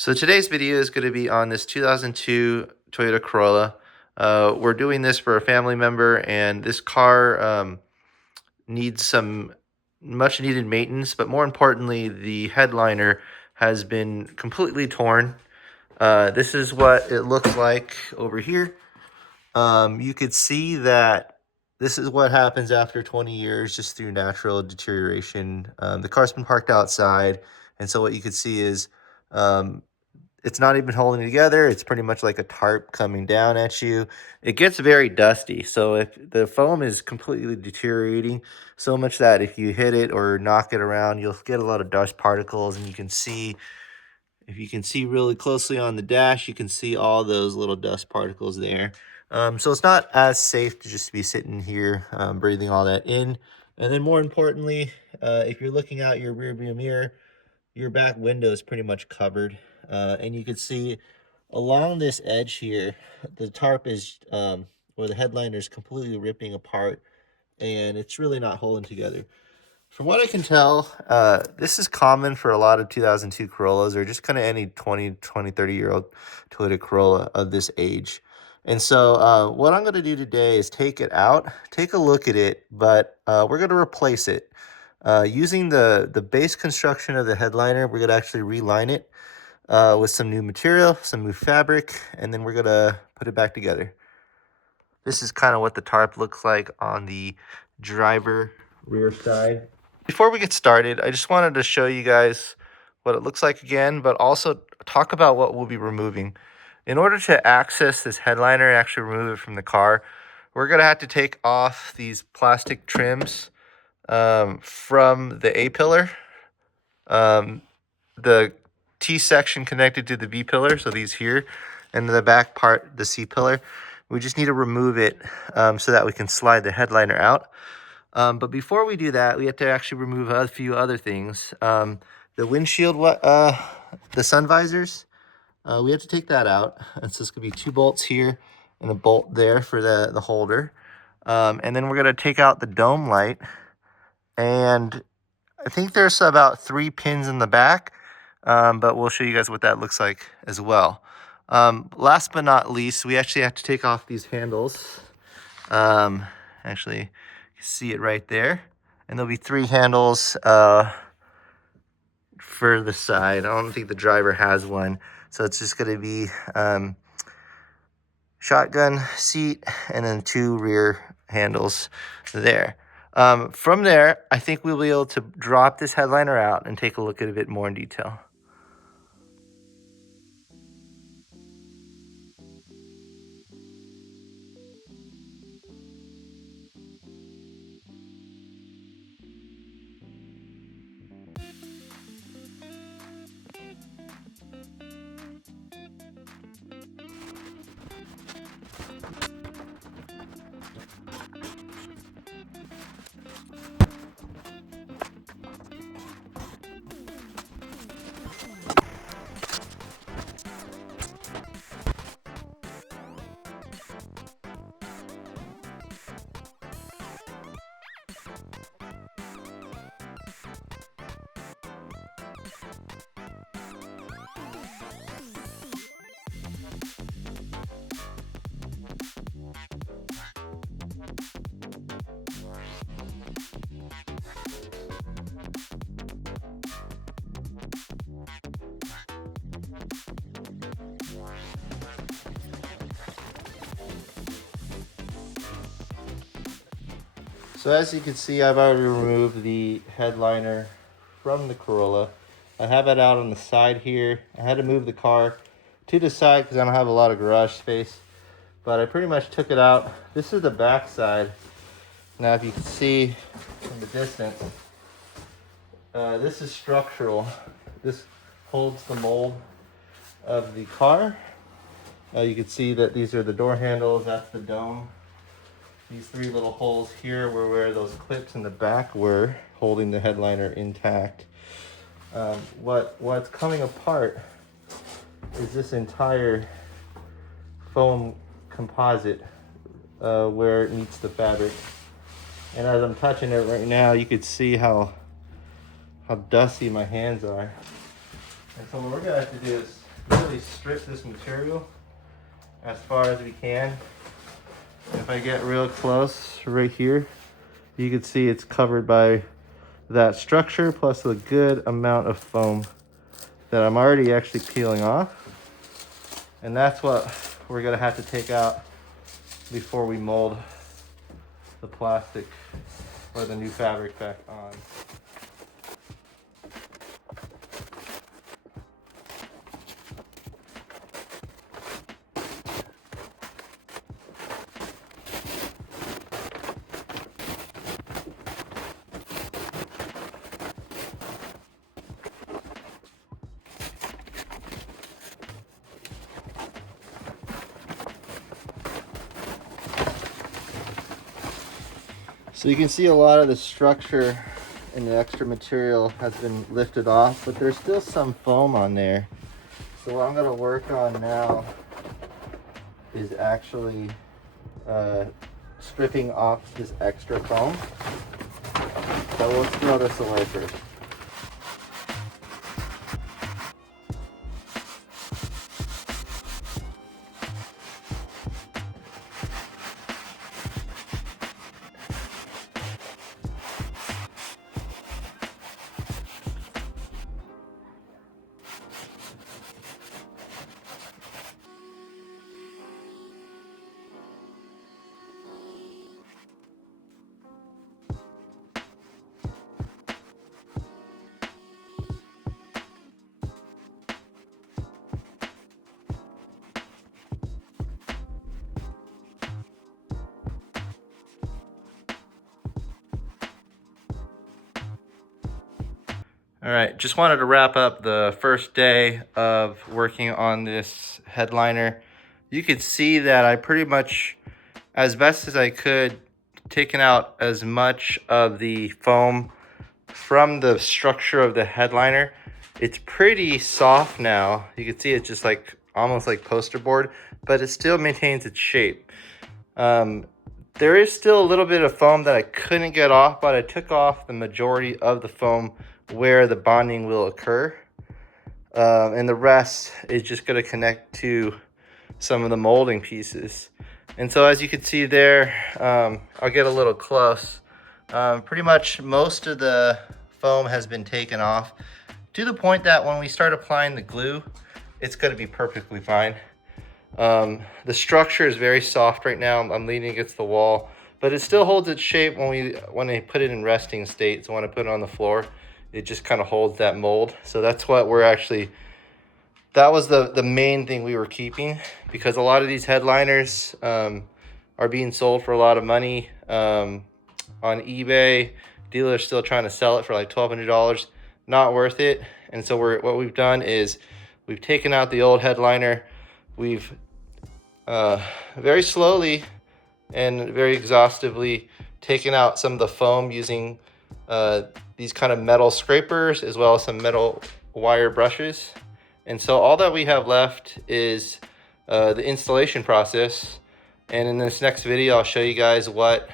So today's video is going to be on this 2002 Toyota Corolla. We're doing this for a family member, and this car needs some much needed maintenance, but more importantly, the headliner has been completely torn. This is what it looks like over here. You could see that this is what happens after 20 years just through natural deterioration. The car's been parked outside, and so what you could see is um, it's not even holding together. It's pretty much like a tarp coming down at you. It gets very dusty. So if the foam is completely deteriorating, so much that if you hit it or knock it around, you'll get a lot of dust particles. And you can see, if you can see really closely on the dash, you can see all those little dust particles there. So it's not as safe to just be sitting here breathing all that in. And then more importantly, if you're looking out your rear view mirror, your back window is pretty much covered. And you can see along this edge here, the tarp is, or the headliner is completely ripping apart, and it's really not holding together. From what I can tell, this is common for a lot of 2002 Corollas, or just kind of any 30-year-old Toyota Corolla of this age. And so what I'm going to do today is take it out, take a look at it, but we're going to replace it. Using the base construction of the headliner, we're going to actually reline it with some new material, some new fabric, and then we're going to put it back together. This is kind of what the tarp looks like on the driver rear side. Before we get started, I just wanted to show you guys what it looks like again, but also talk about what we'll be removing. In order to access this headliner and actually remove it from the car, we're going to have to take off these plastic trims from the A-pillar, the T-section connected to the B-pillar, so these here, and the back part, the C-pillar. We just need to remove it so that we can slide the headliner out. But before we do that, we have to actually remove a few other things. The windshield, the sun visors, we have to take that out. And so it's going to be 2 bolts here and a bolt there for the holder. And then we're going to take out the dome light. And I think there's about 3 pins in the back, but we'll show you guys what that looks like as well. Last but not least, we actually have to take off these handles. Actually, you can see it right there. And there'll be 3 handles for the side. I don't think the driver has one. So it's just going to be shotgun seat and then 2 rear handles there. From there, I think we'll be able to drop this headliner out and take a look at it a bit more in detail. So as you can see, I've already removed the headliner from the Corolla. I have it out on the side here. I had to move the car to the side because I don't have a lot of garage space, but I pretty much took it out. This is the back side. Now if you can see in the distance, this is structural. This holds the mold of the car. You can see that these are the door handles, that's the dome. These 3 little holes here were where those clips in the back were, holding the headliner intact. What's coming apart is this entire foam composite where it meets the fabric. And as I'm touching it right now, you could see how dusty my hands are. And so what we're gonna have to do is really strip this material as far as we can. If I get real close right here, you can see it's covered by that structure plus a good amount of foam that I'm already actually peeling off. And that's what we're gonna have to take out before we mold the plastic or the new fabric back on. So you can see a lot of the structure and the extra material has been lifted off, but there's still some foam on there. So what I'm gonna work on now is actually stripping off this extra foam. So let's throw this away first. All right, just wanted to wrap up the first day of working on this headliner. You could see that I pretty much, as best as I could, taken out as much of the foam from the structure of the headliner. It's pretty soft now. You can see it's just like almost like poster board, but it still maintains its shape. There is still a little bit of foam that I couldn't get off, but I took off the majority of the foam where the bonding will occur. And the rest is just going to connect to some of the molding pieces. And so as you can see there, I'll get a little close. Pretty much most of the foam has been taken off to the point that when we start applying the glue, it's going to be perfectly fine. The structure is very soft right now. I'm leaning against the wall, but it still holds its shape when I put it in resting state. So when I put it on the floor, it just kind of holds that mold. So that's what we're actually, that was the main thing we were keeping, because a lot of these headliners are being sold for a lot of money on eBay. Dealers still trying to sell it for like $1,200. Not worth it. And so what we've done is we've taken out the old headliner. We've very slowly and very exhaustively taken out some of the foam using these kind of metal scrapers as well as some metal wire brushes. And so all that we have left is the installation process. And in this next video, I'll show you guys what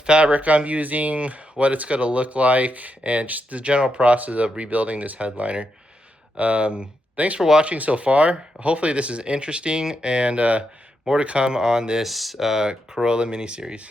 fabric I'm using, what it's going to look like, and just the general process of rebuilding this headliner. Thanks for watching so far. Hopefully this is interesting, and more to come on this Corolla mini series.